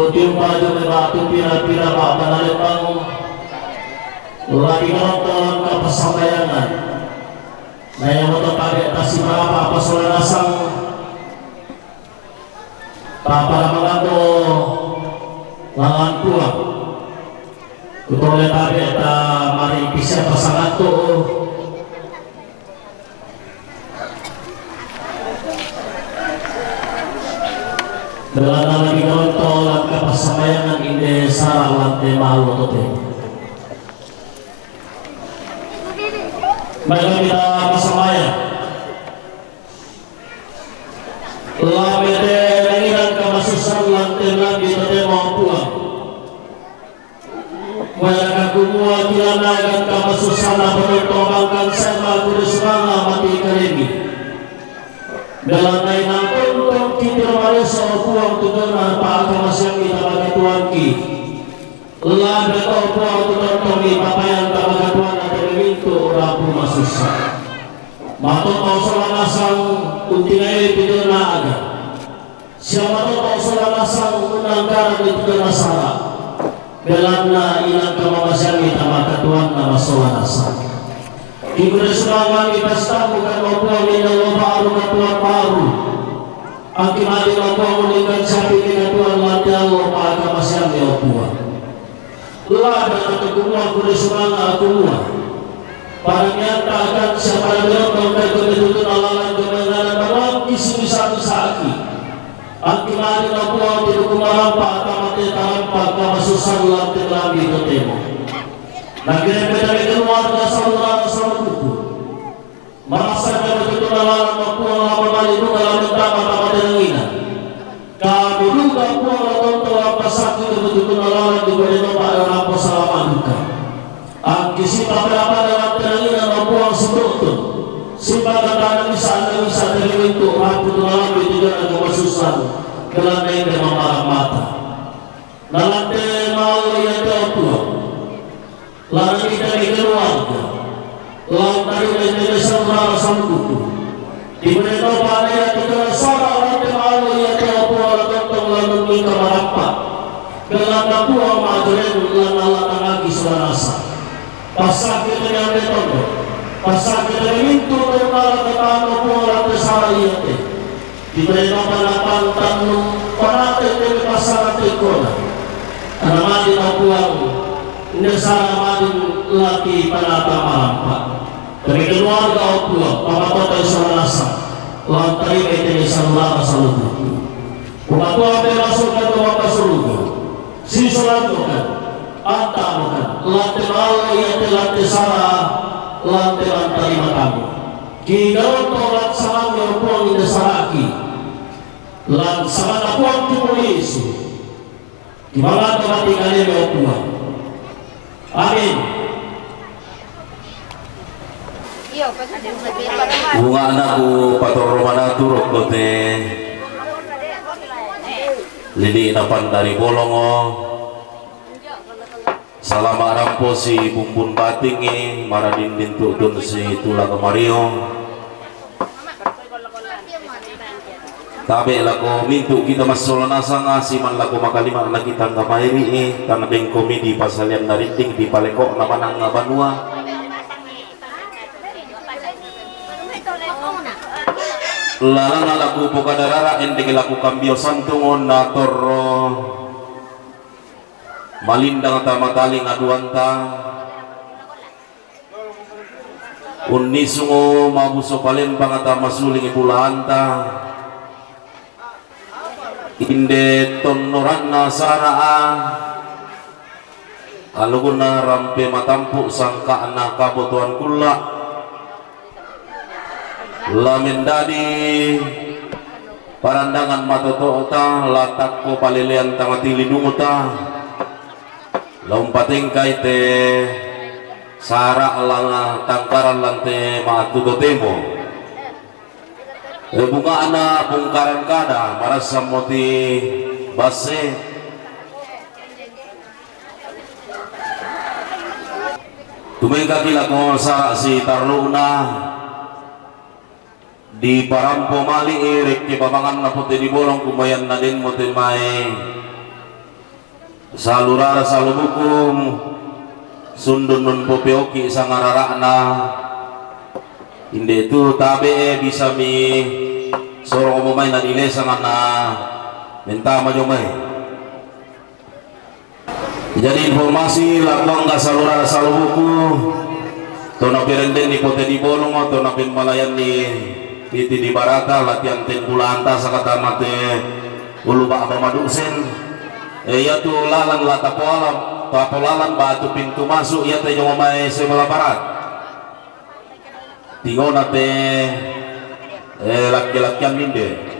Putin baju batu pira-pira bapa nalepang lagi nonton ke pesabayangan. Naya motor pakai tasih apa solanasang papa mengando langan pulang. Kutole pakai ta mari bisa pasangan tuh. Dengan lagi nonton ke pesabayangan ini sarang lantai malu tuh. Maka kita bersamaya lamete langiran kamasusan lantai lagi tete mau pulang maka kumua kilanagan kamasusan penutobangkan sama kurismana mati karimi belanai nangkong kita mari soal puang tujuan apa kamasyang kita bagi tuanki laga kau puang tujuan kami papayan bagi tuan itu rabu masusah mato tau solanasang untingai pidana aga siapa tau solanasang unanggaran di pidana salah belanda ilang kamamasyan kita maka tuan nama solanasang kikulis semangan ipasta bukan mabuang inang baru katuan baru ang kimati mabuang meninggal sapi dengan tuan ladang maka kamasyan di opuan lada atau kumua kulis semangat kumua para nyata akan siapa yang mengatakan kebetulan alalan kebenaran dalam isi satu saki. Antimari nabuang di dukungan pak kamate tanpa kamasusan lantai lagi ketemu. Nagira dari keluarga saudara saudaraku. Merasa kebetulan alalan nabuang lama kali juga dalam tama denginan. Kamu juga puang atau telah pasaki kebetulan alalan di bawah pada apa selama duka. Angkisi berapa dalam teranginan membuang sebetulnya simpan kata bisa dari itu rapuh dalam itu dengan kemasusan kelanai dengan marah mata dalam temal yang terpuang lalu dari keluarga lalu dari saudara sangkuku diberitahu pada yang kita salah dalam temal yang terpuang tentang lalu minta merapat kelanai puang majuren lalu lagi suarasa pasal kita yang bertemu, pasal kita itu benar ketemu pulang ke sarayat. Diberikan pada pantan pada dari pasar tekola. Karena mati pulang, nesara mati lagi pada tampak. Dari keluarga pulang, papa kota Sarasa, lantai itu saudara saudara. Bukan apa masuk ke rumah surga, si saudara. Antamukan lantai malu yang lantai salah lantai lantai matamu kita tolak salam yang puang di saraki lan sama puang di polisi di mana tempat tinggalnya yang puang amin bunga anakku pator romana turut kote lili napan dari bolongo Salama rampo si bumbun batingi maradin dintu dun si tulang kemario tabe lako mintu kita masolanasa nga si man lako makalima na kita nga mairi tanah beng komedi pasalian nariting di paleko na manang nga banua lalana laku pokadarara ending laku kambio santungon na torro malindang tamatali ngaduanta unisungo mabuso palembang ata masuling ipulanta inde tonoranna saraa aluguna rampe matampu sangka anak kabutuan kula lamin dadi parandangan matotota latakko palilian tangatili dunguta lompating kaite sara langa tangkaran lante matuto temo bunga ana bungkaran kada marasa moti base tumengka kila ko sara si taruna di parampo mali irik ki pamangan na puti di bolong kumayan na din mo timay salurara salubukum sundun nun popioki sangararana inde itu tabe bisa mi sorong omomay na nile sangana minta majomay. Jadi informasi lakong ka salurara salubuku to na pirenden ni pote di bolong to na pinmalayan ni piti di barata latihan tenpulanta sa katamate uluba abamadusen ya tu lalang latapoalam tapolalan batu pintu masuk ya te jomay sebelah barat tingo na te laki-lakian ninde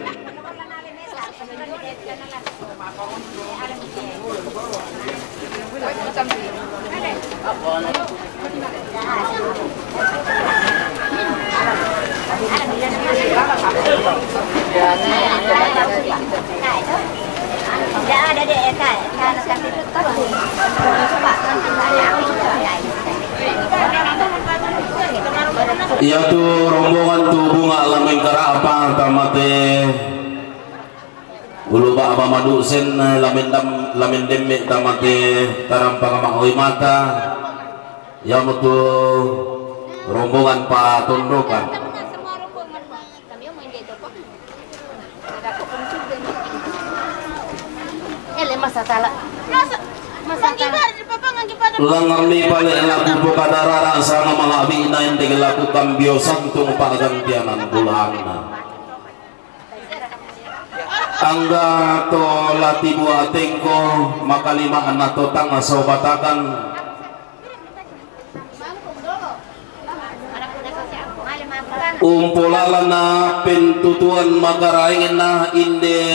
ada deh iya tuh rombongan tuh bunga lameng karapa tamate ulu ba abamadu sen lamen demme tamate tarampang mahoy mata ya mutu rombongan patondokan langar ni pala laku po kadarara sana mga abina hindi laku kambyo santong pagantianan bulan angga to latibu atengko makalimaan na to tanga sa batakan umpulala na pintutuan magaraingin na inde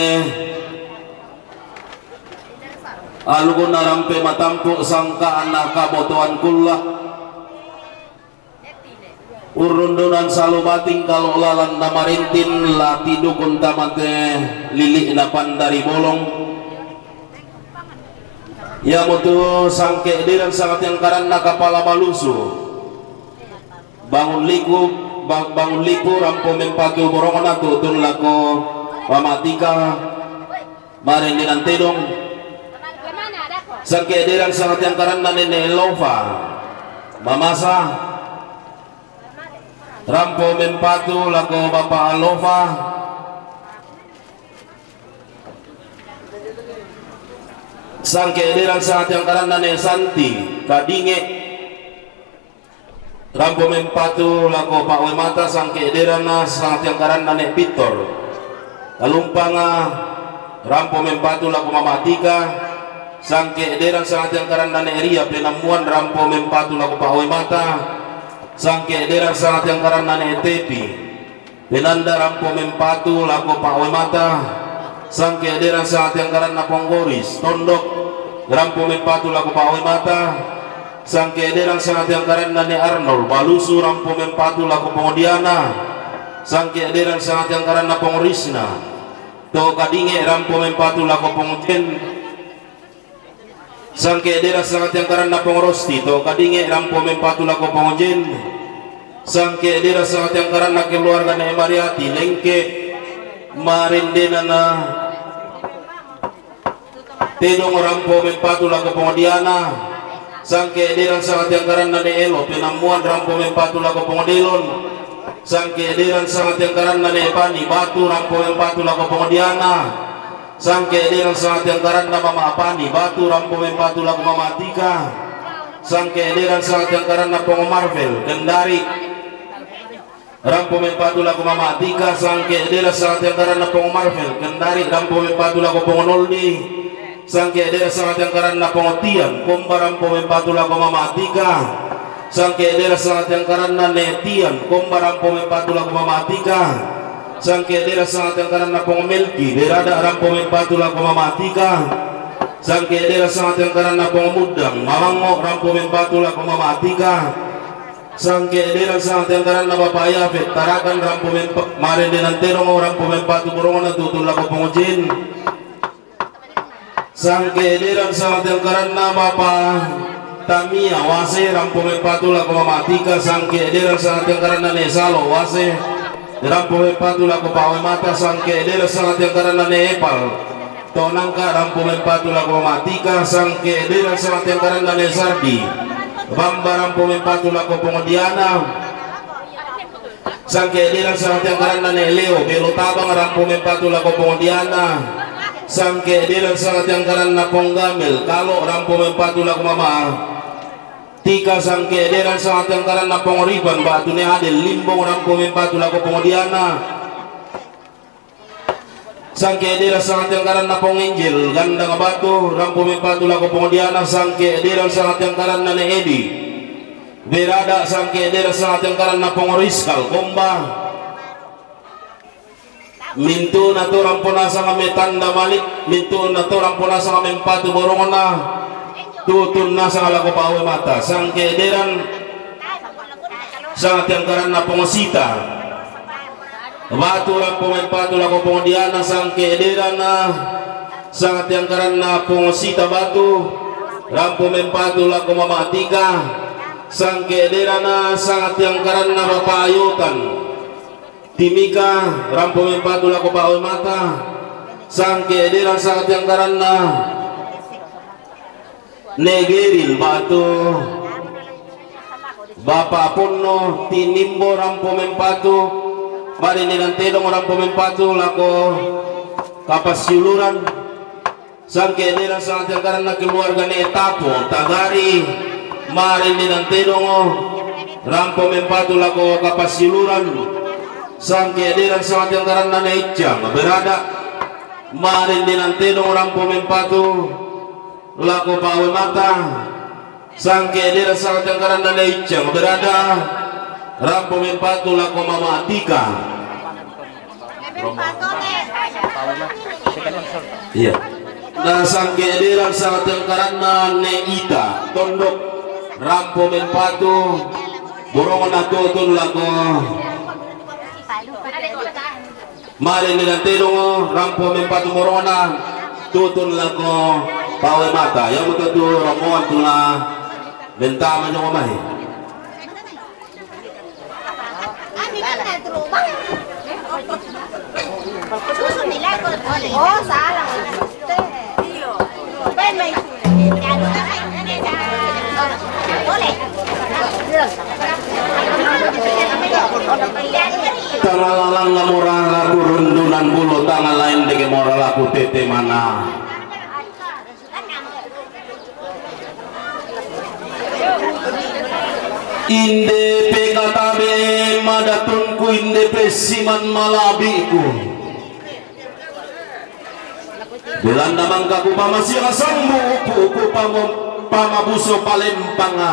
alugo na rampe matampo sangkaan na kabotoan kula urundunan salubating kalolalan na marintin latidukon tamate lili na pandari bolong ya moto sangke diran sangat yang karan na kapala maluso bangun liku rampo mempatu borongan na tutun lako pamatika marindinan tedong sangke dirang sangat yang karena nene lova mamasa rampo mempatu lako bapak lova sangke dirang sangat yang karena nene santi kadinge rampo mempatu lako pak wemata sangke dirang sangat yang karena nene pitor kalumpanga rampo mempatu lako mamatika sangke ederan sangat yang karena neria penamuan rampo mempatu laku pahoy mata sangke ederan sangat yang karena netepi penanda rampo mempatu laku pahoy mata sangke ederan sangat yang karena ponggoris tondok rampo mempatu laku pahoy mata sangke ederan sangat yang karena ne Arnold balusu rampo mempatu laku pongodiana sangke ederan sangat yang karena pongorisna to kadinge rampo mempatu laku pongojen sangke dera sangat yang karena pengorosti to kadinge rampo mempatu lako pengojen sangke dera sangat yang karena keluarga na emariati lengke marindenana tedong rampo mempatu lako pengodiana sangke dera sangat yang karena ne elo penamuan rampo mempatu lako pengodilon sangke dera sangat yang karena ne pani batu rampo mempatu lako pengodiana sangke dirang sangat yang karena mama apani batu rampo mempatu laku mamatika sangke dirang sangat yang karena pongo marvel kendari rampo mempatu laku mamatika sangke dirang sangat yang karena pongo marvel kendari rampo mempatu laku pongo noldi sangke dirang sangat yang karena pongo tian komba rampo mempatu laku mamatika sangke dirang sangat yang karena netian komba rampo mempatu laku mamatika sangke dera sangat yang karena pengomelki berada rampo mempatu laku mamatika sangke dera sangat yang karena pengomudang mamango rampo mempatu laku mamatika sangke dera sangat yang karena bapak Yafet tarakan rampo mempatu mare dengan terong rampo mempatu borongan tutul laku pengojin sangke dera sangat yang karena bapak Tamia wase rampo mempatu laku mamatika sangke dera sangat yang karena nesalo wase rampo mempatu laku pawe mata sangke dera sangat yang karena nepal tonangka rampu mempatu laku matika sangke dera sangat yang karanda nesardi bamba rampu mempatu laku pengodiana sangke dera sangat yang karanda neleo belo tabang rampu mempatu laku pengodiana sangke dera sangat yang karanda ponggamil kalau rampu mempatu laku mama tika sangke dera sangat yang karanda pengoriban batu ne adil limbong rampu mempatu laku pengodiana sangke dira sangat yang karena penginjil ganda batu rampu mempatu laku pengodiana sangke dira sangat yang karena edi berada sangke dira sangat yang karena pengoriskal komba mintu nato rampu nasa ngame tanda malik mintu nato rampu nasa ngame empatu borongona tutun nasa laku pawe mata sangke diran sangat yang karena pengosita batu rampu mempatu laku pengodiana sangke derana sangat yang karena pengosita batu rampu mempatu laku mamatika sangke derana sangat yang karena bapak ayutan timika rampu mempatu laku pawe mata sangke derana sangat yang karena negeril batu bapak punno tinimbo rampu mempatu mari ni nanti dong orang pemempatu lako kapas siluran sangke dera sangat yang karena keluarga ni etapo tagari mari ni nanti dong rampo mempatu lako kapas siluran sangke dera sangat yang karena neicang berada mari ni nanti dong rampo mempatu lako pawe mata sangke dera sangat yang karena neicang berada rampu mempatu laku mama Atika iya nah sangke diran sangat yang karena neita tondok rampu mempatu borongan atutun laku mari nanti dong rampu mempatu borongan tutun laku pawe mata yang betul rombongan tula bentaman yang omai oh salah tangalalang moral laku rundunan bulu tangan lain deke moral laku tete mana inde pekatabe madatunku inde pesiman malabiku belanda mangkaku pamasi kasambu upu pamabuso palempanga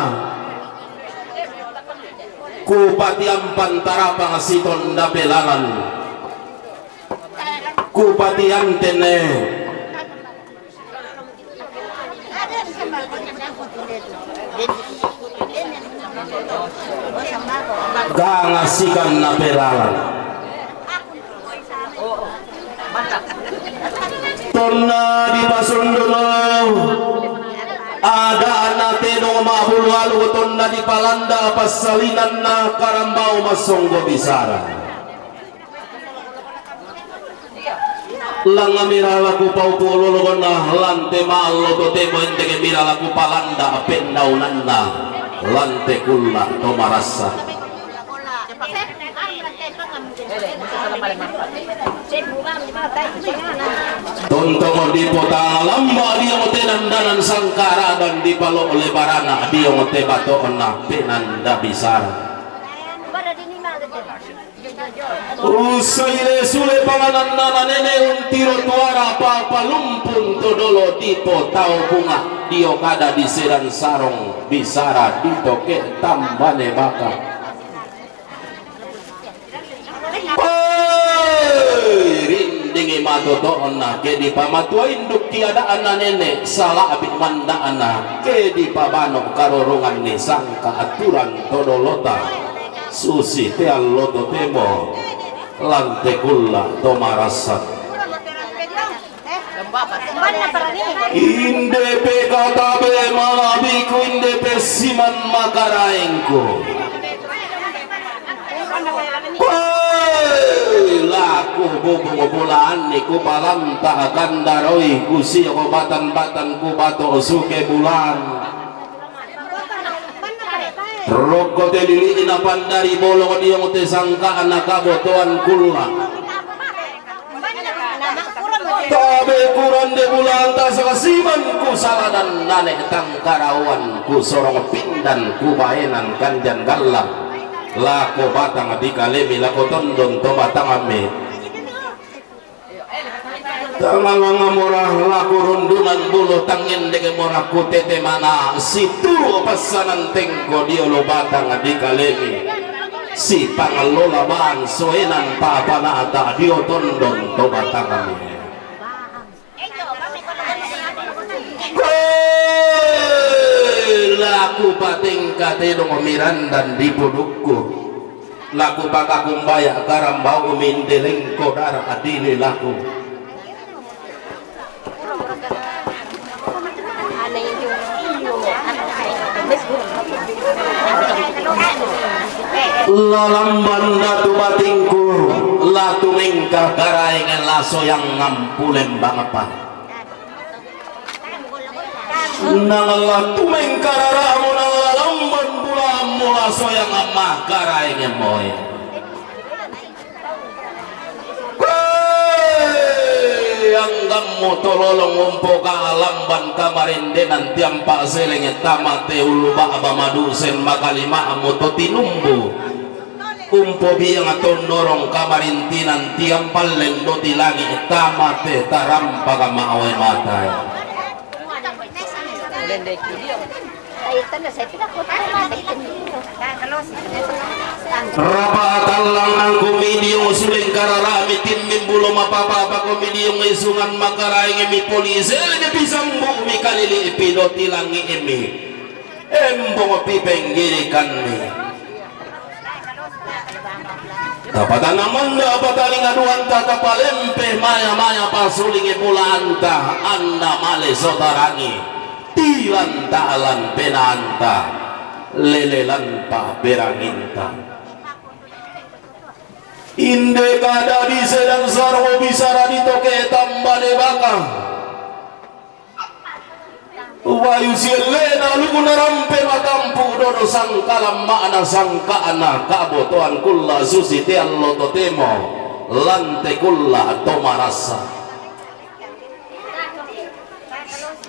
ku patiampan tarapang siton dapelangan ku patiantene kangasikan napelangan tonna di pasundono ada anak tenong mahul walu tonna di palanda pasalinan na karambau masonggo bisara langa miralaku pau pulolo na lante malo to temo entenge miralaku palanda pendaunanna lante kulla to marasa tontong di pota lamba dia ngote dandanan sangkara dan di palo oleh barana dia ngote bato ona penanda bisara usai sule panganan nana nene untiro tuara papa lumpun todolo di potau bunga dio kada di sedan sarong bisara di toke tambane baka dingi matoto na ke di pamatua induk tiada ana nenek salah abit manda ana ke di pabano karorungan ni sangka aturan todolota susi te alloto temo lante kulla tomarasat inde pekatabe malabiku inde pesiman makaraengku laku bubung bulan niku palam tak akan daroi kusi batan-batan ku bato suke bulan roko te lili na pandari bolong dia ngote sangka anak kabotoan kula tabe kuran de bulan ta sakasiman ku saladan nane tangkarawan ku sorong pindan ku baenan kanjan galang lako batang di kalemi lako tondon to batang ame tangang murah laku rundunan bulu tangin deke murah ku tete mana si turu pasanan tengko dia lo batang di kalemi si pangalola ban soenan papana ata dia tondon to batang ame laku pating kate dong mirandan di pudukku laku pakakumbaya karambau mindeleng kodar adili laku lalamban datu batingku latu mingkar karaingan laso yang ngampulem bangapa nangala tumengkararamu nangala lamban bulamu laso yang amah karaingan moy yang kamu tololong umpo ka alamban kamarindenan tiampak selenge tamate uluba abamadusen makalima amuto tinumbu umpo biang atau norong kamarintinan tiampal lendo tilangi tamate tarampa kamawe matai rapatalang ang komediyong usuling kararami timbim bulong mapapapa komediyong isungan makaraing imi polisi nga bisambong mi kalili ipido tilangi imi embong pipenggirikan mi tapatan naman na pataling aduan tatapalempe maya-maya pasuling ipulanta anda male sotarangi tilantalan penanta lelelan pa beranginta inde kada di sedang sarwo bisara di toke tambale baka wayu silena lugu narampe matampu dodo sangkalam makna sangkaana kabotoan kulla susi te allo totemo lante kulla tomarasa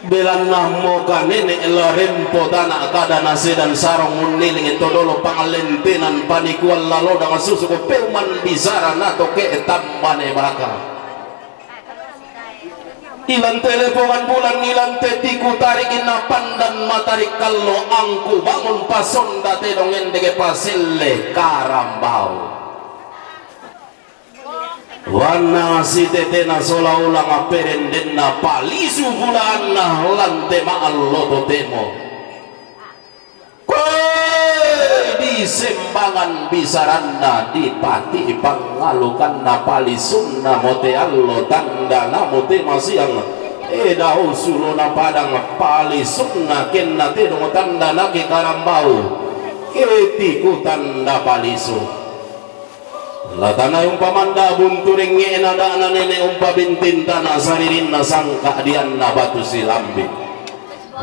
belanah moga nenek larempo tanah kada nase dan sarong muniling itu dolo pangalentenan panikuan lalo dengan susu ko peuman bisara nato ke tambane baka ilan teleponan bulan ilan tetiku tarik ina pandan matarik kallo angku bangun pasonda te dongen dege pasille karambau wana si tetena sola ulang aperendenna palisu bulana lante maallo totemo di sembangan bisaranna di pati pangalukan na palisunna mote allo tanda na mote masiang eda usulo na padang palisunna kenna tedong tanda na ke karambau ketiku tanda palisu latana yung pamanda bunturing ngeena na nene umpa bintin tanah saririn na sangka dian na batu silambi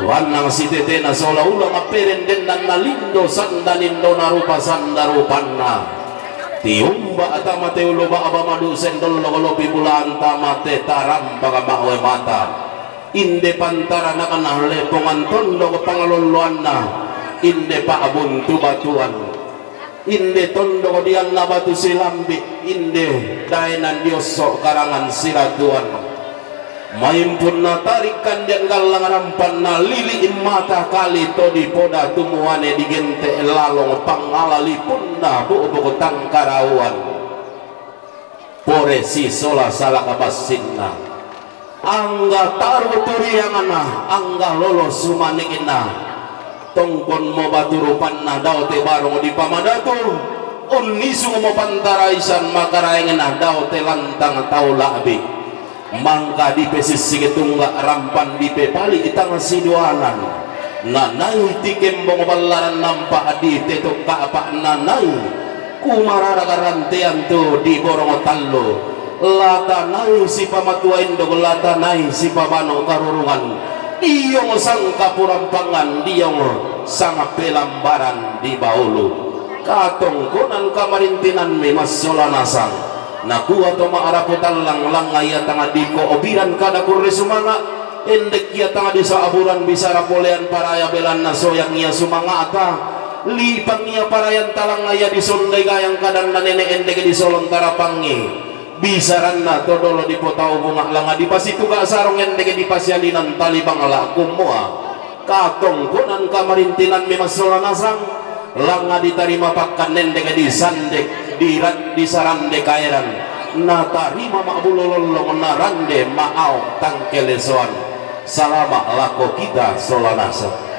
wanang si tete na sola ulang aperenden dan nalindo sandanindo na rupa sandarupanna tiumba atamate uloba abamadu sendol logolopi bulan tamate taram baka mawe mata inde pantara na kanah lepongan tondo pangaluluan na inde pa abuntu batuan inde tondo dian na batu silambi inde dainan diosok karangan siratuan maimpun na tarikan dan galangan rampan na lili mata kali to di poda tumuane di gente lalong pangalali pun na buo tangkarawan pore si sola salah kabasinna angga taru turiangana angga lolos sumaningina tongkon mo baturupan na daw te barong di pamadatu unisu mo pantaraisan makaraingan na daw te lantang tau labi mangka di pesisig tungga rampan di pepali itang siduanan nanay tikem mo balaran nampa di tetok kaapa nanay kumarara karantean to di borong tallo latanai si pamatuain dog latanai si pamano karurungan diong sang kapurampangan diong sang pelambaran di baulu katongkonan kamarintinan memas solanasang naku atau maaraputan lang ayat tangah diko obiran kada kurre sumanga endek ya tangah disa aburan bisa rapolean paraya belan nasoyang ia sumanga ata lipang ia parayan talang aya di sondai gayang kadang na nenek endek di solon tarapangi bisaran na todolo di potau bunga langa di pasituga sarong endek di pasialinan talibang ala kumua katongkonan kamarintinan memasola nasang langa diterima pakan endek di sandek di sarande kairan na tarima makbulololong narande maau tangkelesoan salama lako kita solanasa.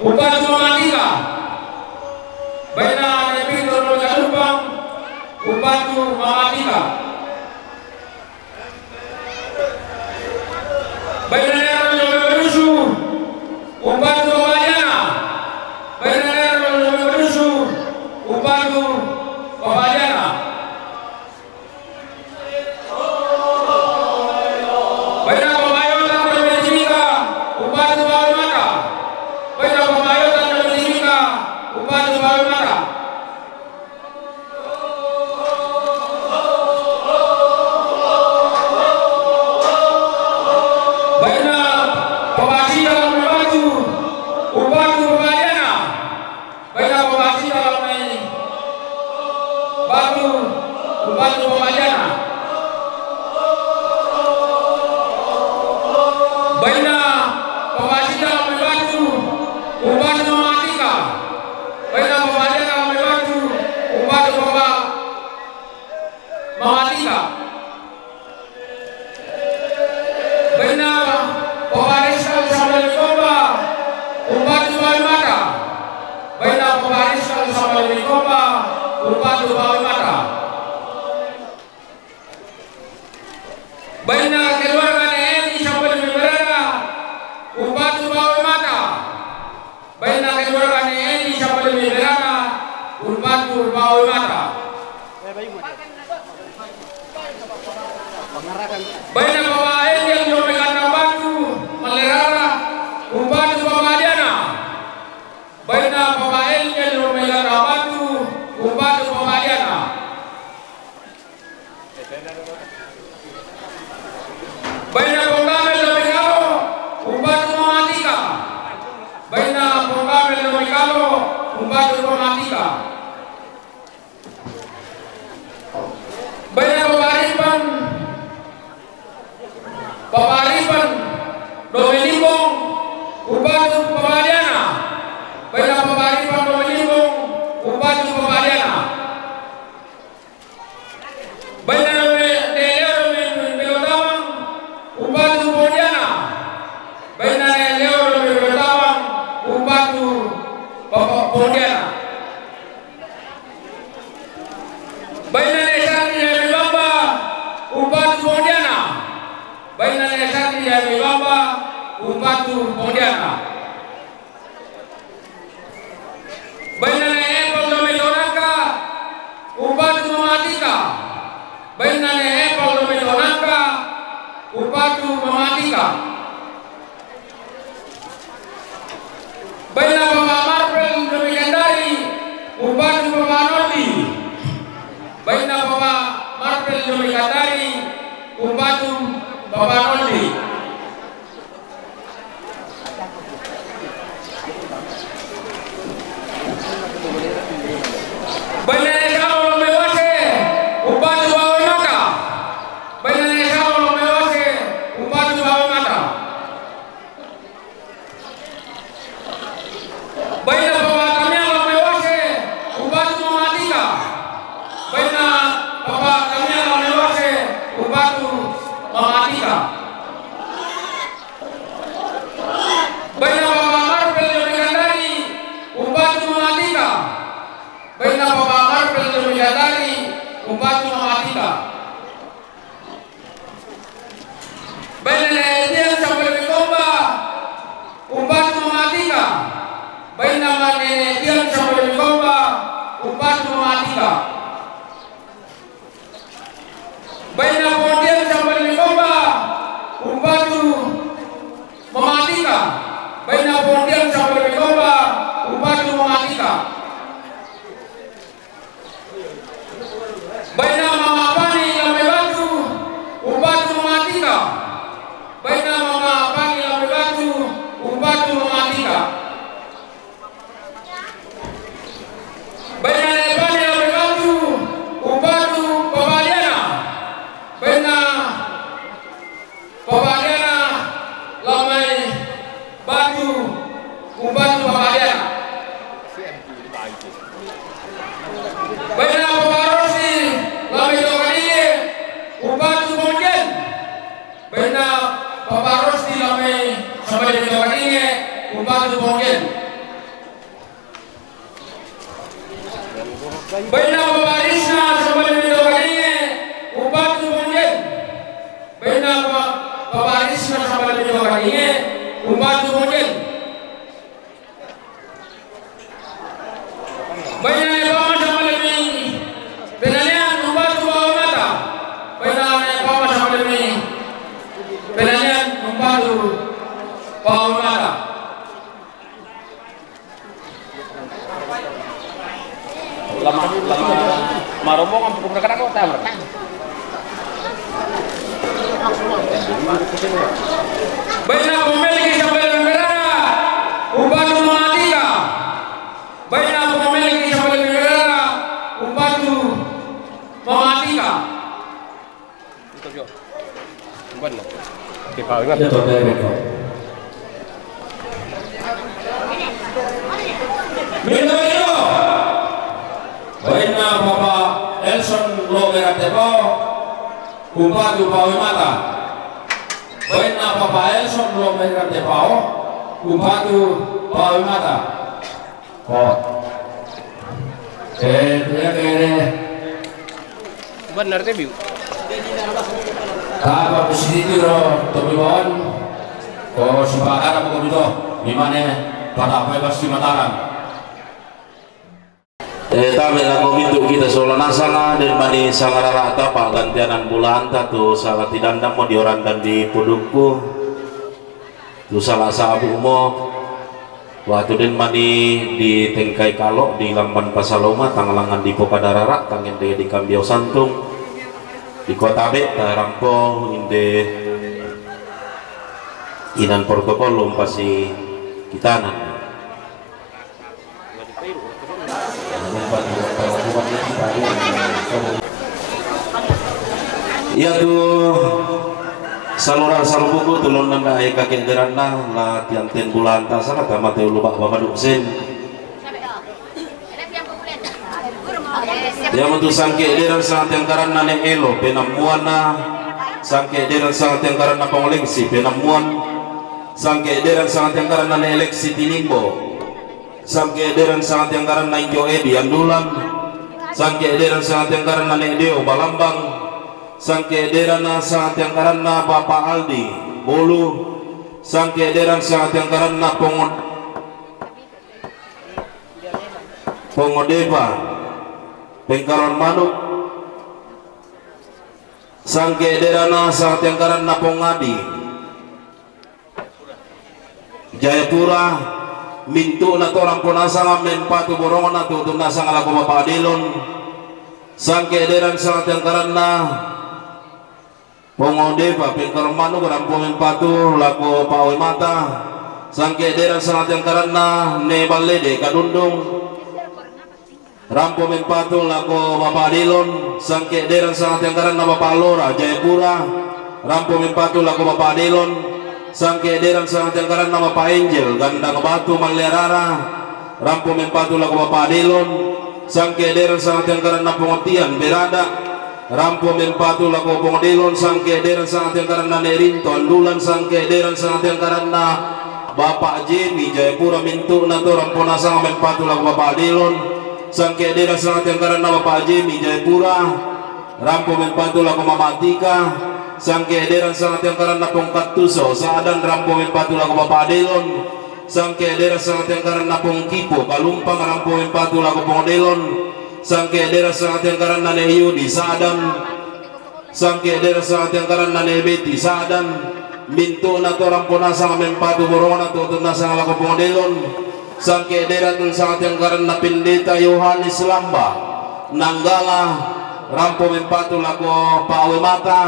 Upatu Mamatika. Baina Nepito Rojalupang. Upatu Mamatika. Baina Nero Jomerusu. Upatu Mamaljana. Baina Nero Jomerusu. Upatu Mamaljana. Baina Pemayotan Jometimika. Upatu Mawimata. Baina Pemayotan Jometimika. Upatu Mawimata. Baina Pemasiya Mebatu. Upatu Pemaljana. Baina Pemasiya Mebatu. Upatu Pemaljana. Baina Pemasiya Mebatu. Upatu Mamatika. Baina Pemaljana Mebatu. Upatu Mamatika. Baina Pemarisa Sambil Mikoba. Upatu Mawimata. Baina Pemarisa Sambil Mikoba. Upatu Mawimata. Baina keluarga TNI Sambil Miberana. Upatu Mawimata. Baina keluarga TNI Sambil Miberana. Upatu Mawimata. Baina Bapak Engel Jomegana Batu Melerara. Upatu Pemaljana. Baina Bapak Engel Jomegana Batu. Upatu Pemaljana. Baina Penggamel Domikalo. Upatu Mamatika. Baina Penggamel Domikalo. Upatu Mamatika. Baina Paparipan Domelimbong. Upatu Pemaljana. Baina Paparipan Domelimbong. Upatu Pemaljana. Baina Leo Belotawang. Upatu Pondiana. Baina Leo Belotawang. Upatu Pondiana. Baina Nesati Mibamba. Upatu Pondiana. Baina Nesati Mibamba. Upatu Pondiana. Baina Nepal Domelonaka. Upatu Mamatika. Baina Nepal Domelonaka. Upatu Mamatika. Baina Bapak Marvel Domikandari. Upatu Pamanoli. Baina Bapak Marvel Domikandari. Upatu Pamanoli. Baina Nesalo Mewase. Upatu Mawimata. Baina Nesalo Mewase. Upatu Mawimata. Baina Bapak Tamialo Mewase. Upatu Mamatika. Baina Bapak Tamialo Mewase. Upatu Mamatika. Baina Bapak Marvel Domikandari. Upatu Mamatika. Baina Bapak Marvel Domikandari. Upatu Mamatika. Baina Netian Sambil Mikoba. Upatu Mamatika. Baina Netian Sambil Mikoba. Upatu Mamatika. Baina Pondian Sambil Mikoba. Upatu Mamatika. Baina Pondian Sambil Mikoba. Upatu Mamatika. Baina Mama Pani Lamebatu. Upatu Mamatika. Baina Mama Pani Lamebatu. Upatu Mamatika. Baina Nepali Lamebatu. Upatu Pemaljana. Baina Pemaljana Lamai Batu. Upatu Pemaljana. Baina Bapak Rosi Lamai Dokanie. Upatu Pondian. Baina Bapak Rosi Lamai Sambil Dokanie. Upatu Pondian. Baina Barisna sama Lido Kanie Upatu Punjen. Baina Barisna sama Lido Kanie Upatu Punjen. Baina Bama sama Lemi Penanian Upatu Bawa Mata. Baina Bama sama Lemi Penanian Upatu Bawa Mata. lama maromong ang pagkumpra ka na ko tama. Baina pemiliki sampai negara Upatu Mahatika. Baina pemiliki sampai negara Upatu Mahatika. Ito yo. Ban na. Kipa ingat. Ito tayo ko. Mindoyo. Baina Bapak Elson Logeratebo Upatu Pawimata. Baina Bapak Elson Logeratebo Upatu Pawimata. Oh. Dia kere. Ban na review. Apa posisi itu teman kau sepakat apa kau itu gimana pada apa pasti Mataram Tami lang komito kita soal nasanga dan mani sangararata pa gantianan bulan tu salah tidandang mo di orang dan di pudukku tu salah sabu mo waktu den mani di tengkai kalok di lamban pasaloma tanglangan di Pokadarara tangin di Kambiau Santung di Kota Be tarampo inde inan protokol lumpasi kitanan. Ya tuh saluran salubuku tulun nanda ay kakenderan na la tianten bulan ta sana tama teu lubak bamaduk sen. Ya untuk sangke deran sangat yang karena nane elo penamuan na sangke deran sangat yang karena pengolengsi penamuan sangke deran sangat yang karena nane eleksi tinimbo sangke deran sangat yang karena injo edi andulan sangke deran sangat yang karena nane deo balambang sangke deran sangat yang karena Bapak Aldi Bolu sangke deran sangat yang karena Pongodeva Pengkaron Manuk sangke derana sangat yang karena Pongadi Jayapura mintu na torang punasang amen patu borongan na tutun nasang ala ko mapadilon sangke deran sangat yang karena Pongodeva Pengkaron Manuk rampumin patu lako pawe mata sangke deran sangat yang karena Nebalede Kadundung Rampo Menpatu lako Bapak Adilon sangke deran sangat yang karena Bapak Lora Jayapura Rampo Menpatu lako Bapak Adilon sangke deran sangat yang karena Bapak Angel Ganda Batu Maliarara Rampo Menpatu lako Bapak Adilon sangke deran sangat yang karena Pengotian Berada Rampo Menpatu lako Pengodilon sangke deran sangat yang karena Nerinto Andulan sangke deran sangat yang karena Bapak Jemi Jayapura Mintu Nato Rampo Nasang Menpatu lako Bapak Adilon sangke dera sangat yang karena Bapak Jemi Jayapura Rampo Menpatu lako Mamatika sangke dera sangat yang karena Pongkatuso Saadan Rampo Menpatu lako Bapak Adelon sangke dera sangat yang karena Pongkipo Kalumpang Rampo Menpatu lako Pongodelon sangke dera sangat yang karena Neyudi Saadan sangke dera sangat yang karena Nebeti Saadan Mintu nato Rampo Nasang Menpatu Borongan atau Nasang lako Pongodelon sangke deratun sangat yang karena Pendeta Yohanes Lamba Nanggala Rampo Menpatu lako Pawe Mata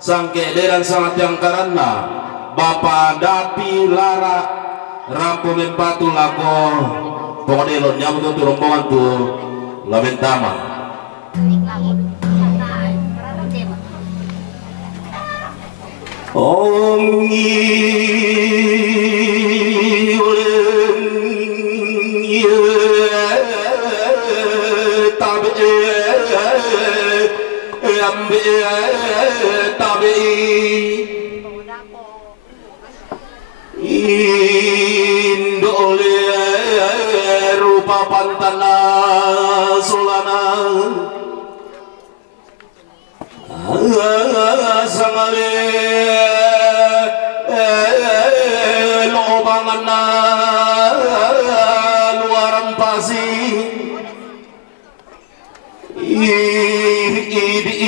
sangke deran sangat yang karena Bapak Dapi Lara Rampo Menpatu lako Pongodelon yang betul rombongan tu Lamentama Indole rupa pantana sulana sangale lobangana luaran pasi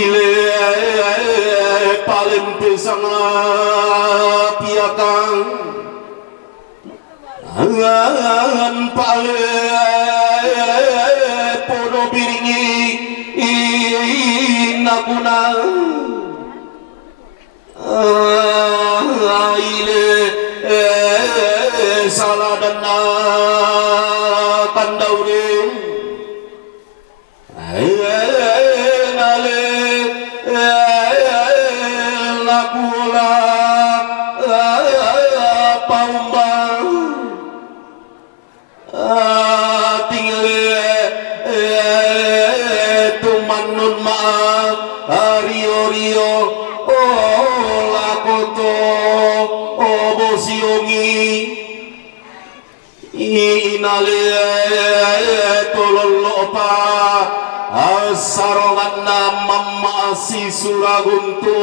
ile paling pisang piakan angan pale podo biringi naguna ile saladana kandaure nale lakula paumbang tinggal tumanun ma rio lakoto bosiongi inale tololopa sarongan namama si suraguntu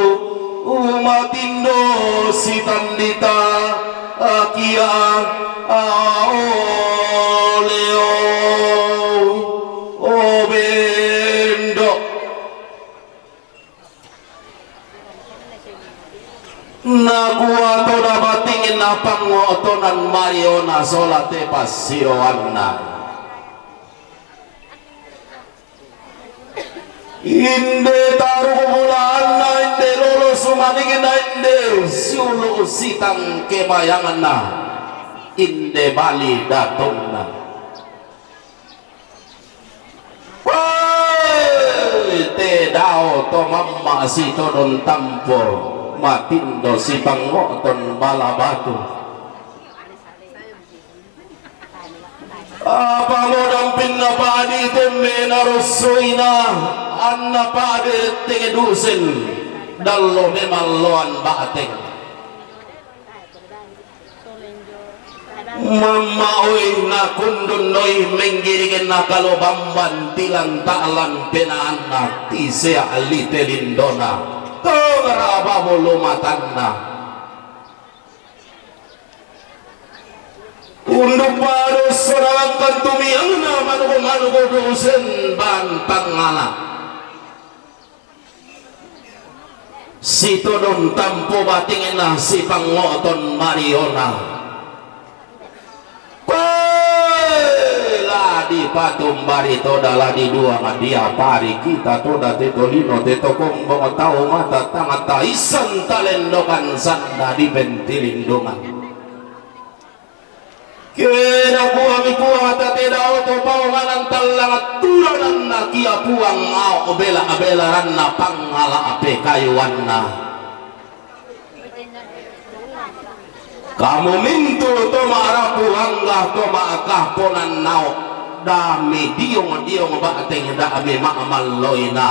umatindo si tandita akia oleo obendo nakuha to na batingin na pangotonan mariona solate pasiroanna inde tarukulan na inde lolo sumaningin na inde siulo sitang kebayangan na inde bali datong na te dao to mamma si todon tampo matindo si pangoton balabatu apa modang pinna padi temme narusuina anna pade tegedusen dallo memalloan baateng mama oi na kundun noi menggirigen na kalobamban tilang ta'lan penaan na tise alite lindona kamaraba mo lumatanna unduk pados serangkan tumiyang na manugo dosen bantang anak si todon tampo batingin na si pangoton mariona ladi patum bari toda ladi dua ngadia pari kita toda tetolino tetokombong tau mata tangata isan talendokan sanda di pentilindungan kena kuami kuata tidak auto pawangan talangat tulanan na kia puang au bela ranna pangala ape kayuanna kamu mintu to marapu angga to maakah ponan nau dami diong baateng dami ma'amalloina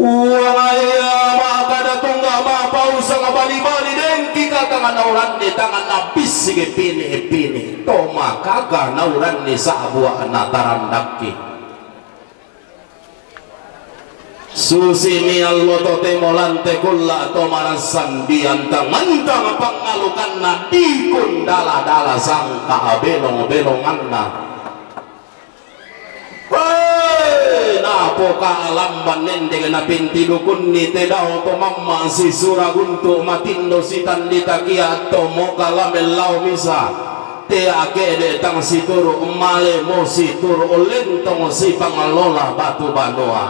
uaya makada tungga mapausa nga bali-bali dengki katangan nauran ni tangan nabis sige pini to makaga nauran ni sa abuah natarandaki susi mi alloto temolante kulla to marasan biantang mantang pangalukan na dikun dala sangka belong-belongan na napo kaalamban nendeng na pintilukun ni tedao to mamma si suragunto matindo si tandita kia to moka lamelaw misa te akede tang si turu male mo si turu olentong si pangalola batu banoa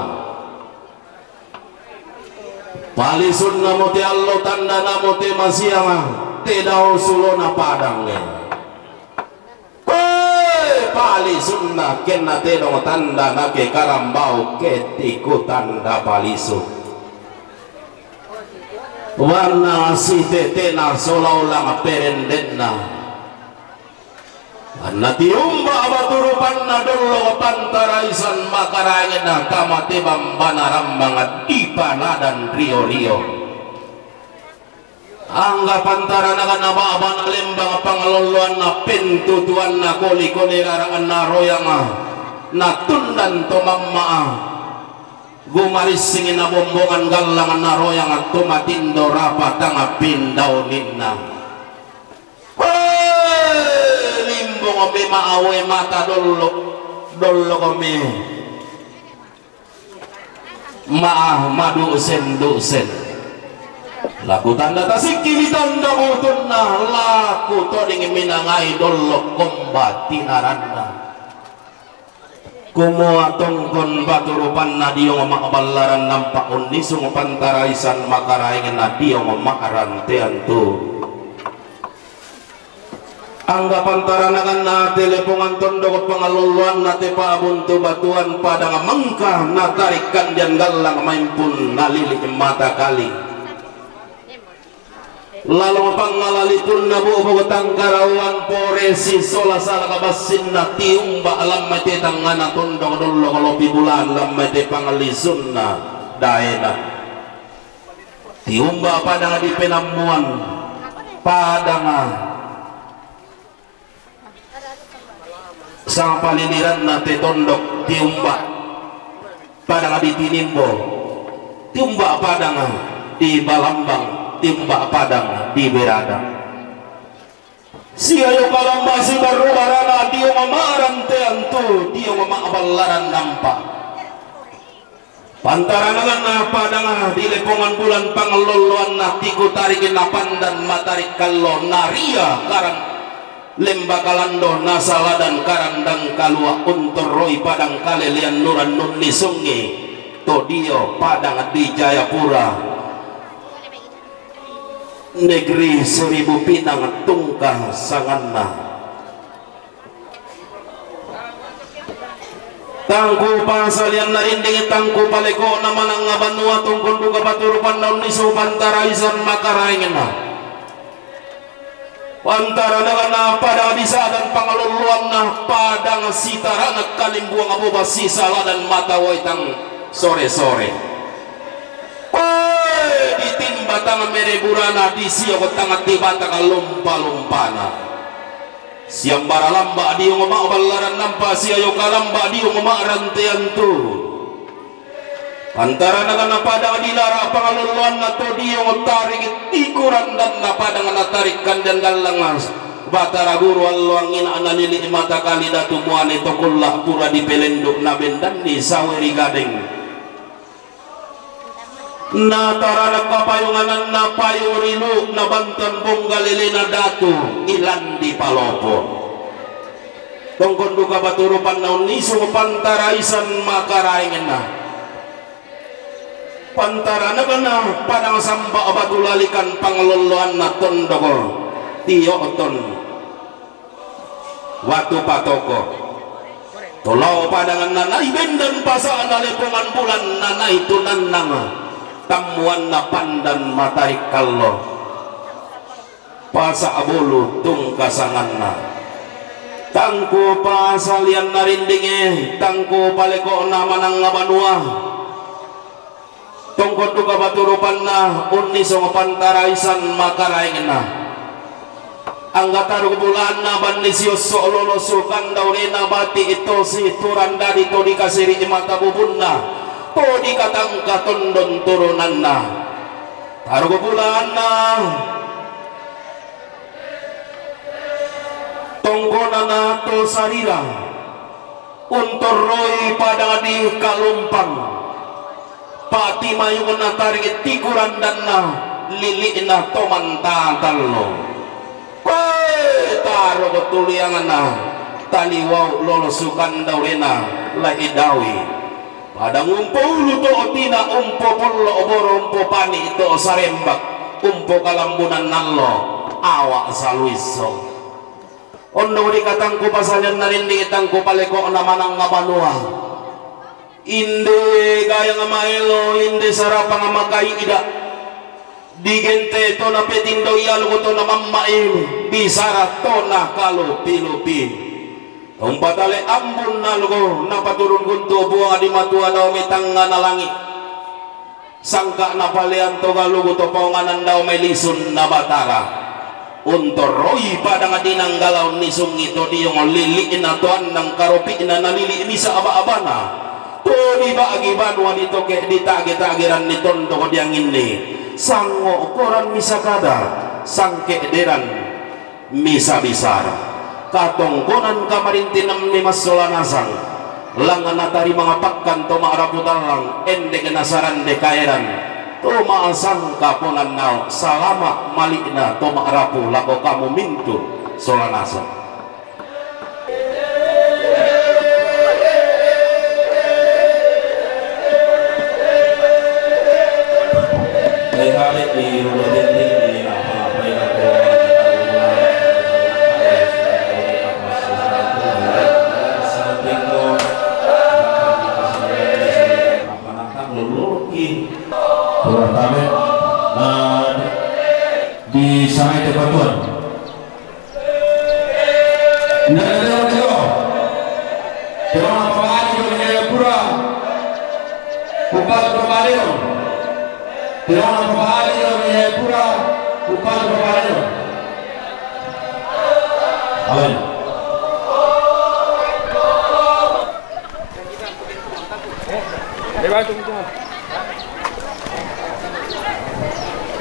palisun namo te allo tanda namo te masiama te dao sulona padang palisun na kena te dong tanda na ke karambau ketiku tanda palisun warna si tete na sola ulang perendenna natiumba abaturupan na dolo pantaraisan makarangin na kamate bambana rambang dipa dan rio angga pantara na kanababa na lembang pangaluluan na pintu tuan na koli raraan na royang na tundan to mamma gumaris singin na bombongan galangan na royang at tumatindo rapat ang pindaw ninna limbo kami maawe mata dolo kami madusen laku tanda tasik kini tanda mutun na laku to dingin minangay dolo kombat tinaranna kumua tongkon baturupan na diyo makabalaran ng paunisong pantaraisan makaraingin na diyo makarantean to angga pantaranakan na telepongan tondok pangaluluan na tepabunto batuan pada nga mangka natarikan diyan galang maimpun nalilik mata kali lalu pangalalitun na buo tangkarawan poresi sola sala kabasin na tiumba alam mati tangana tondok dolo kalopi bulan alam mati pangalisun na daena tiumba pada nga di penamuan pada nga sang paliliran na tondok tiumba pada nga di tinimbo tiumba pada nga di balambang timba padang di berada siayo kalamba si barubarana diyo mamaran teantu diyo mamabalaran nampak pantaranangan na padang di lepongan bulan pangaluluan na tiku tarikin na pandan matarik kallo naria karang lemba kalando nasaladan karandang kalua untor roy padang kalelian nuran nunni sungi to diyo padang di Jayapura negeri 1000 pinang tungkah sanganna tangku pasalian na inding tangku paleko naman ang abanua tungkol duga baturupan daun niso pantaraisan makaraingin na pantara na pada bisa dan pangaluluan na pada nga sitara nagkalimbuang abuba sisala dan mataway tang sore-sore batang mereburana di siya ko tangat di batang lumpa-lumpana siyang baralamba di yung umabalaran nampa siya yung kalamba di yung umarantian to antara na napada di lara pangaluluan na to di yung tarik tikuran dan napada nga natarikan dan galangas batara guru alluang inaanalili mata kali datumuan ito kullah pura di pelenduk na bendan di saweri gading na taranak kapayunganan na payurilu na bantan bonggalili na datu ilan di palopo tongkon duka baturupan na uniso pantaraisan makaraingin na pantara na kana padang samba abatulalikan pangluluan na tondoko tiyo oton watu patoko tulaw padangan nanay bendan pasaan alipungan bulan nanay tunan nama tamuan na pandan matarik kallo pasa abulu tung kasangan na tangko pasalian narindinge tangko paleko naman ang ngabanua tungkot duka baturupan na unisong pantaraisan makaraingin na ang gatarong bulan na banisiyos so lolosukan daw rin na bati ito si turanda dito di kasiri mata bubun na to di katang katundon turunan na tarugo bulan na tongkona na to sarira untoroy pada di kalumpang pati mayungon na tarik tikuran dan na lili na tomantatalo tarugo tuliangan na taliwaw lolosukan daw rin na laidawi ada ngumpo luto otina umpo polo oboro umpo pani ito sarembak umpo kalambunan nallo awa saluiso ondo di katangku pasalyan narindi itangku paleko naman ang ngabanua inde gaya nga maelo inde sarapa nga makaida digente to na petindo yalo to na mammaim bisara to na kalupi-lupi ang patale ambon na lugo na paturun gunto buang adi matua daw may tanga na langit sangka na palian to galugo to paunganan daw may lisun na batara untuk roi pada ngadinang galau nisung itu diong lili inatuan nang karopi ina nalili ini saaba-abana tuli bagi banwa ditoke ditagi-tagiran nitondo ko diang ini sango koran misa kada sangke deran misa besar katongkonan kamarintinam ni masolanasang langan natari mga pakkan toma araputalang ende kenasaran dekairan toma sangka ponan nao salama malikna toma arapu lako kamu mintu solanasa di sana itu batuan. Terima kasih kepada Pura Bupati Pembalero. Terima kasih kepada Pura Bupati Pembalero. Amin.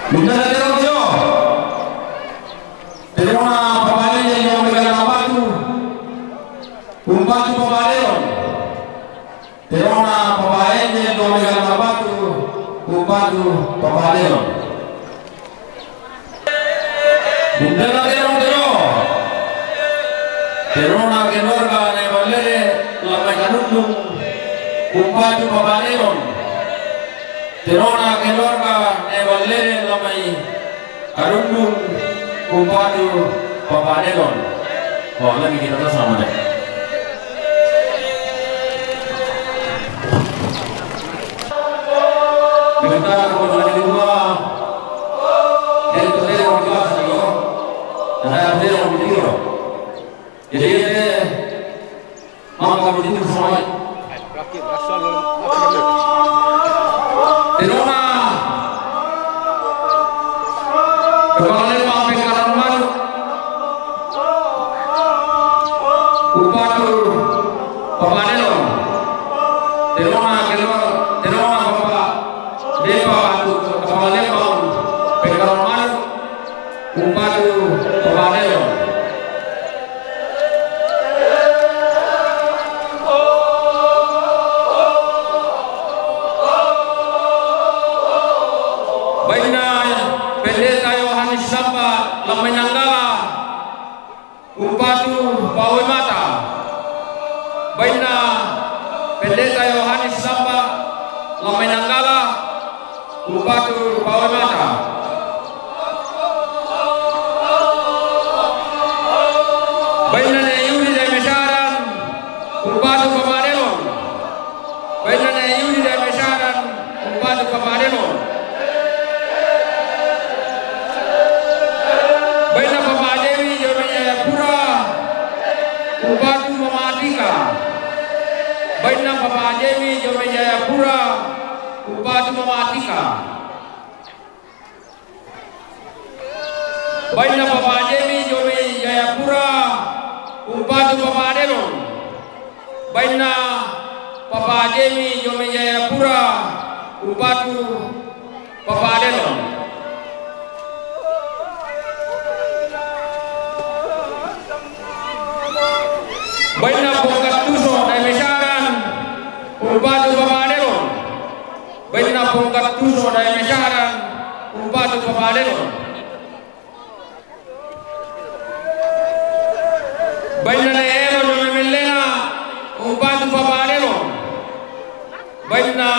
Benar terus yo. Terima pembalero yang megang batu. Bupati Pembalero. Terima pembalero yang megang batu. Bupati Pembalero. Benar terus yo. Terima keluarga Nebalere lamai kanundung Bupati Pembalero. Terima keluarga Nebalere lamai kanundung Bupati Pembalero. Oh, lagi kita sama deh. Kita kemudian di rumah dari terlihat orang kelas lagi, dan saya terlihat orang tinggi. Jadi maka kamu itu semua. Di rumah kepala lima pekaran malu, Bupati Pembalero. Di rumah Bapak Dewa kepala lima pekaran malu, Bupati Pembalero. Baina Pendeta Yohanes Samba Lamenanggala Bupati Pawai Mata. Baina Pendeta Yohanes Samba Lamenanggala Bupati Pawai Mata. Baina Yudi Demesaran Bupati Pembalero. Baina Yudi Demesaran Bupati Pembalero. Baina Bapak Dewi Jayapura Bupati Mematika. Baina Bapak Dewi Jayapura Bupati Mematika. Baina Bapak Dewi Jayapura Bupati Pembalero. Baina Bapak Dewi Jayapura Bupati Pembalero. Baina Pongkatuso Demesaran Bupati Pembalero. Baina Pongkatuso Demesaran Bupati Pembalero. Baina Neero Jomelena Bupati Pembalero. Baina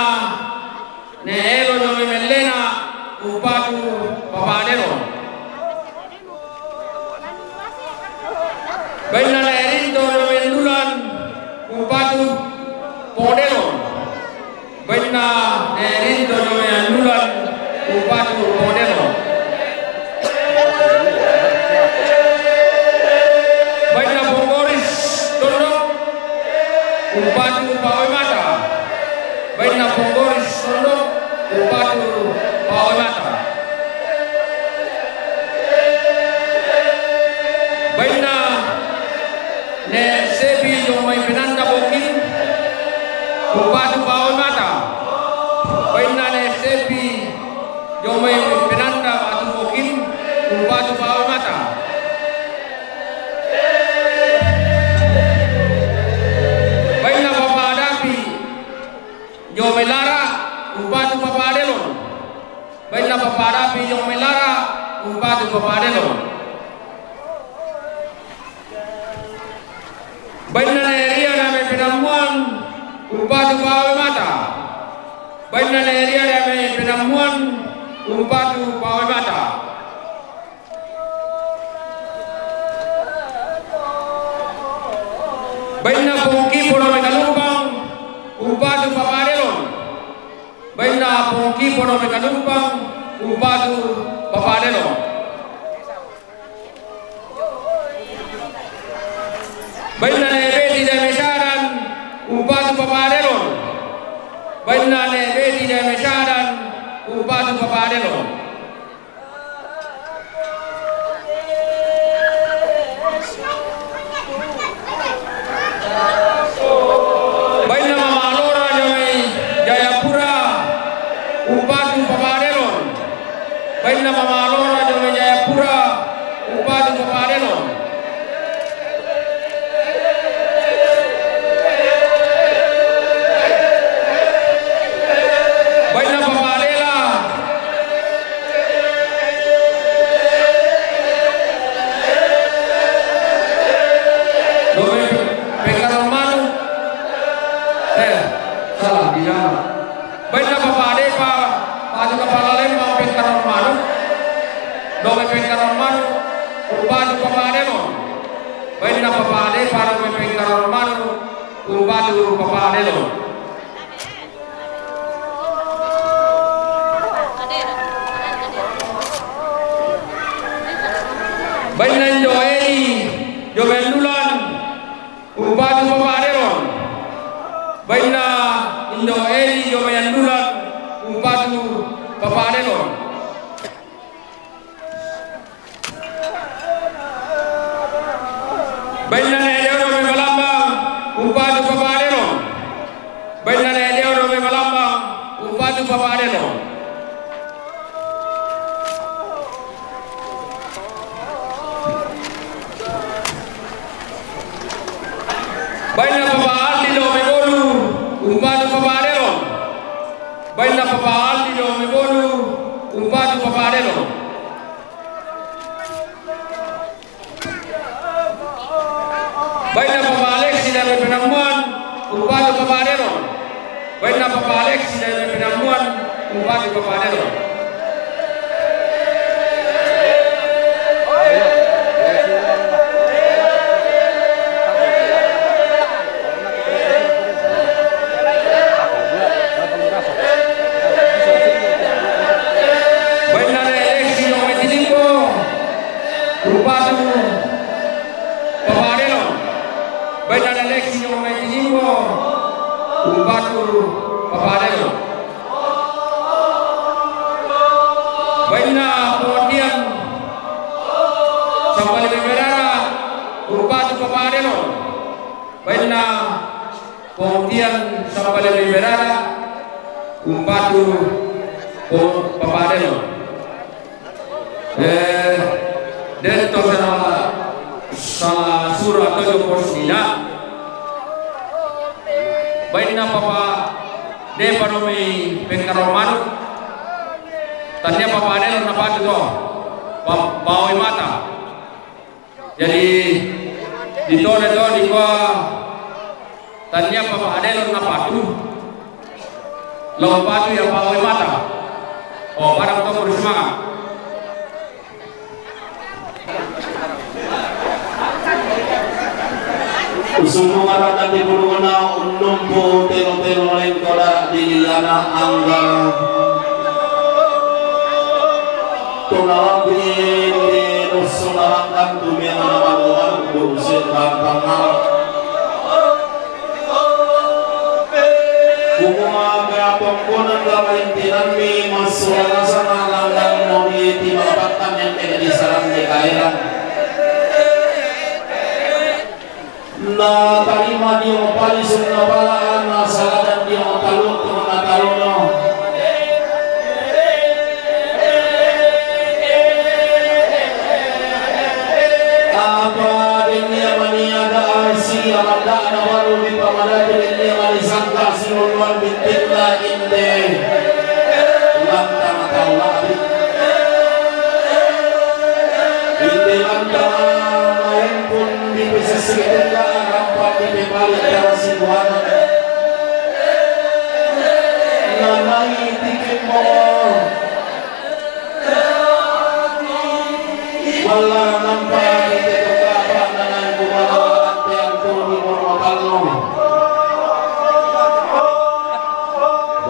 Neero Jomelena Bupati Pembalero. Baina Nerinto Jomelulan Bupati Pembalero. Baina Nerinto Jomelulan Bupati Pembalero. Baina Ponggoris Tondok Bupati Pawai Mata. Baina Ponggoris Tondok Bupati Pawai Mata. Baina ne sebi yung may pinanda bukin upatu bawal mata. Baina ne sebi yung may pinanda batu bukin upatu bawal mata. Baina papadapi yung may lara upatu papadelon. Baina papadapi yung may lara upatu papadelon. Baina na area na may pinamuan upatu bawal mata. Baina na area na may pinamuan upatu bawal mata. Baina pungki puro may kalumpang upatu papadelon. Baina pungki puro may kalumpang upatu papadelon. Baina na beti da mesaran upatu papadelon. Baina na beti da mesaran upatu papadelon. Baina mamalora jomai Jayapura upatu papadelon. Baina mamalora jomai Jayapura upatu papadelon. Sumumaratan di Purwana Unumpo Tero-tero lain koda di Liliana Angga Tunalabin di Nusunarangkan Tumia Manaman Busit Bantangal Kumuaga pempunan Gawaintinan Mi Masuara Sana Langgang Moni Timapatan yang tidak disarang di kairan na tarima dia mo palisun na balaan na saladan dia mo taluk kung nataluno apa dunia maniada arsi amanda na waru di pamadati dunia manisangka sinuluan bintikna inde lantang atau labi inde lantang main pun di pesisi kedua rampak di balik darah sinuana nanai tiket mo wala nampak itu kapan nanai kumalawa ante ang tuni mo matalong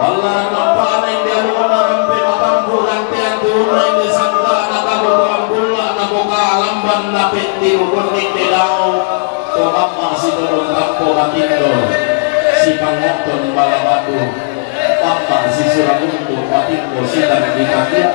wala nampak na hindi ano na rampe matambo ante ang tunay ni sangka nakabukuang bula na buka alamban na piti ugunik nilaw tumama si turun kampo matindo si pangoton balabado tama si suramundo matindo si tanang di kagya